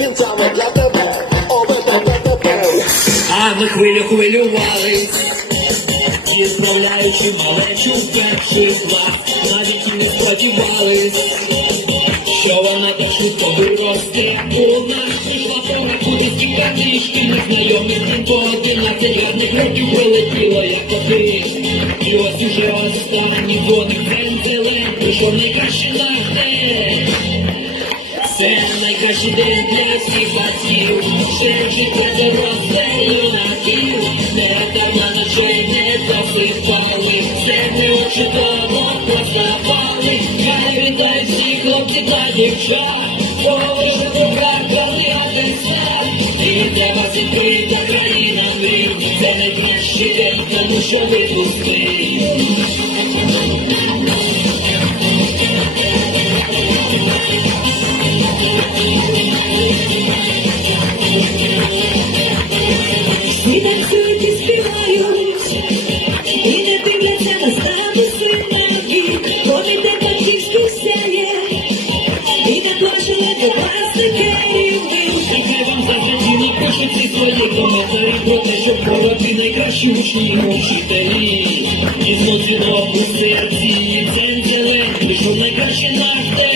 він саме для тебе, ОВТТТП. А ми хвилю хвилювались, і справляючи малечу перший клас, навіть не сподівались, що вона так швидко виросте. У нас прийшла пора кудись шкільних знайомих тим по одинадцять гарних років прилетіло, як один. І ось уже останній дзвоник зелень, прийшов найкращий наш день. Це найкращий день для всіх батьків, ще життя доросле юнаків, не дарма ночей не досипали, все не чудово проставали, хай вітає всіх хлопців та дівчат, поважно руках все, і для вас відкрита країна мрій, це найкращий день, тому що ви пустий. І танцюють і співають, і не дивляться на статуси навіть, помните батьківські сяє, і не плачуть до пластики Хай вам захотіли пишуть свої. Коментарі про те, що пророки найкращі учні і вчителі. І з мотивом серці і дзензеле, прийшов найкраще наш день.